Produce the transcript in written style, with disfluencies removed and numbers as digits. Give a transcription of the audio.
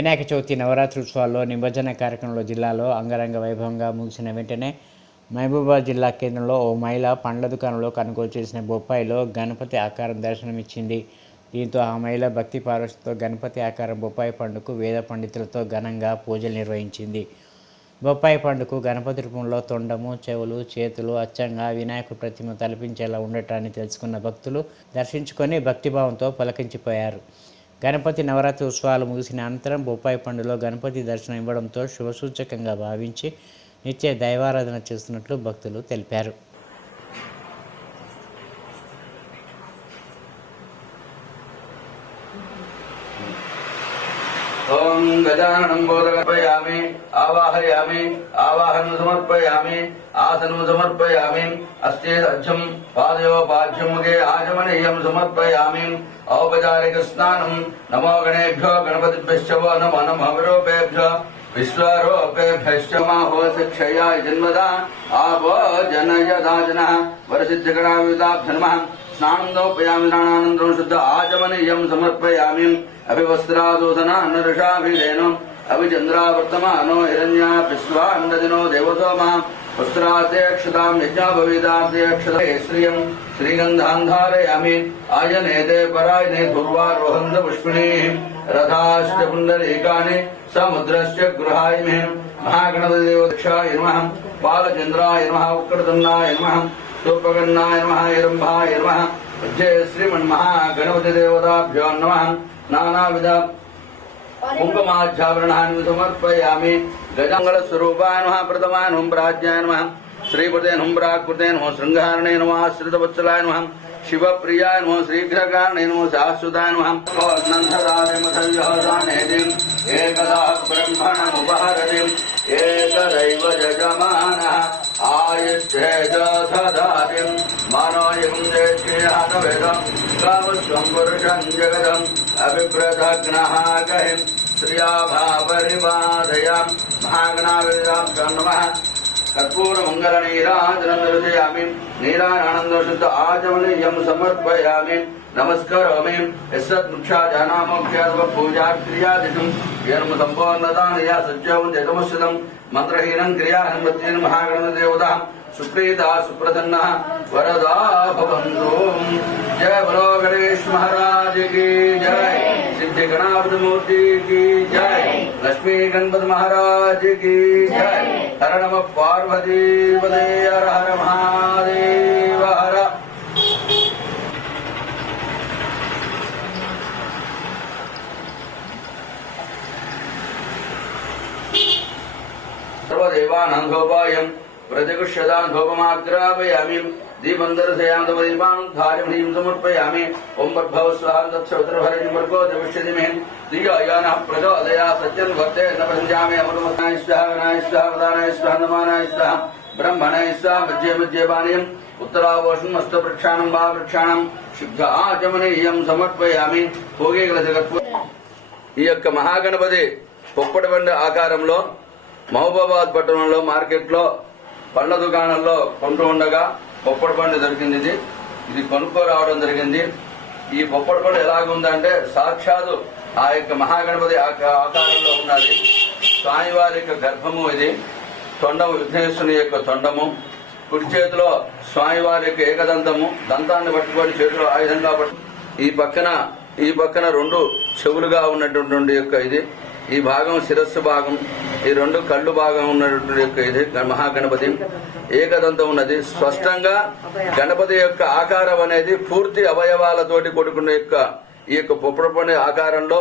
వినాయక చవితి నవరాత్రి ఉత్సవాల్లో నిమజ్జన కార్యక్రమంలో జిల్లాలో అంగరంగ వైభవంగా ముగిసిన వెంటనే మహబూబాబాద్ జిల్లా కేంద్రంలో ఓ మహిళ పండ్ల దుకాణంలో కొనుగోలు చేసిన బొప్పాయిలో గణపతి ఆకారం దర్శనమిచ్చింది. దీంతో ఆ మహిళ భక్తి పారవశ్యంతో గణపతి ఆకారం బొప్పాయి పండుకు వేద పండితులతో ఘనంగా పూజలు నిర్వహించింది. బొప్పాయి పండుకు గణపతి రూపంలో తొండము, చెవులు, చేతులు అచ్చంగా వినాయకుడి ప్రతిమ తలపించేలా ఉండటాన్ని తెలుసుకున్న భక్తులు దర్శించుకొని భక్తిభావంతో పులకించిపోయారు. గణపతి నవరాత్రి ఉత్సవాలు ముగిసిన అనంతరం బొప్పాయి పండులో గణపతి దర్శనం ఇవ్వడంతో శుభసూచకంగా భావించి నిత్య దైవారాధన చేస్తున్నట్లు భక్తులు తెలిపారు. ओम गजाननं बोधकर्पयामि आवाहयामि आवाहनं समर्पयामि आसनं समर्पयामि अस्तेदज्जं पादयोपाज्यं मुखे आचमनीयं समर्पयामि औपचारिकस्नानं नमो गणेभ्यो गणपतिभ्यश्च वो नमो नमः विरूपेभ्यो विश्वरूपेभ्यश्च माहोसक्षया जन्मदा आवो जनयदाजनः वरसिद्धगणाविदाभ्य नमः स्नानन्दोपयामि स्नानानन्तरं शुद्ध आचमनीयं समर्पयामि अभिवस्त्रादोदना नरषाभिलेनो अभिचन्द्रावर्तमानो हिरण्या विश्वान्नदिनो देवसोमा वस्त्राध्यक्षतां यज्ञाभविदाध्यक्षते श्रियं श्रीगन्धान् धारयामि आयनेते परायणे पूर्वारोहन्त पुष्पिणीः रथाश्च पुण्डरीकानि समुद्रश्च गृहायिमे महागणपतिदेवदक्षाय नमः बालचन्द्राय नमः उक्कडदण्डाय नमः सूर्पकर्णाय नमः हिरम्भाय नमः जय श्रीमन्महागणपतिदेवताभ्यो नमः नानाविध कुङ्कुमाच्छाभरणानि समर्पयामि गजाङ्गलस्वरूपाय नमः प्रथमाय नमः प्राज्ञाय नमः श्रीपते नमः प्राकृते नमः शृङ्गारणे नमः आश्रितवत्सलाय नमः शिवप्रियाय नमः श्रीघ्रकारणे नमः शाश्वताय नमः नन्धरादिमथव्यहसानेतिम् एकदा ब्रह्मणमुपहरतिम् एकदैव यजमानः आयुष्येजसदातिम् मनोयं देश्येहानवेदम् कामस्वं पुरुषं जगदम् अभिप्रदग्नः गहिम् श्रियाभापरिवादयाम् महागणाविदाभ्यो नमः कर्पूरमङ्गलनीराजनं निर्जयामि नीरानन्दशुद्ध आचमनीयं समर्पयामि नमस्करोमि यस्सत्मुख्याजानामोख्यात्व पूजाक्रियादिषु येन सम्पूर्णदानया सज्जं जगमस्सदं मन्त्रहीनं क्रियाहं मध्येन महागणदेवता सुप्रीता सुप्रसन्नः वरदा भवन्तु। जय बोलो गणेश महाराज की जय, सिद्धि गणापति मूर्ति की जय, लक्ष्मी गणपति महाराज की जय। हर नमः पार्वती पदे हर हर महादेव हर। सर्वदेवानां प्रतिगुष्यदां धूपमाग्रापयामि दीपं दर्शयामि तव दीपानुद्धारं ह्रीं समर्पयामि ॐ भर्भव स्वाहा तत्सवितुर्भरेणि भर्गो देवश्यतिमे धियो यो नः प्रचोदयात् सत्यं वर्ते न प्रसञ्जामि अमृतमस्नाय स्वाहा विनाय स्वाहा वदानाय स्वाहा नमानाय स्वाहा ब्रह्मणाय स्वाहा मध्ये मध्ये पानीयम् उत्तरावोष्णम् अष्टवृक्षाणं महावृक्षाणं शुद्ध आचमनीयं समर्पयामि भोगे कलशकर्पूर। ఈ యొక్క మహాగణపతి పొప్పటి బండి ఆకారంలో మహబూబాబాద్ పట్టణంలో మార్కెట్లో పండ్ల దుకాణంలో కొంటూ ఉండగా పొప్పటి పండు దొరికింది. ఇది కొనుక్కో రావడం జరిగింది. ఈ పొప్పటి పండు ఎలాగుందంటే సాక్షాత్తు ఆ యొక్క మహాగణపతి ఆకారంలో ఉన్నది. స్వామివారి యొక్క గర్భము ఇది. తొండము విఘ్నేశ్వరుని యొక్క తొండము, కుడి చేతిలో స్వామివారి యొక్క ఏకదంతము, దంతాన్ని పట్టుకొని చేతిలో ఆయుధంగా పట్టు ఈ పక్కన రెండు చెవులుగా ఉన్నటువంటి యొక్క ఇది, ఈ భాగం శిరస్సు భాగం, ఈ రెండు కళ్ళు భాగం ఉన్నటువంటి యొక్క ఇది మహాగణపతి ఏకదంతం ఉన్నది. స్పష్టంగా గణపతి యొక్క ఆకారం అనేది పూర్తి అవయవాలతోటి కూడుకున్న ఈ యొక్క పొప్పటి ఆకారంలో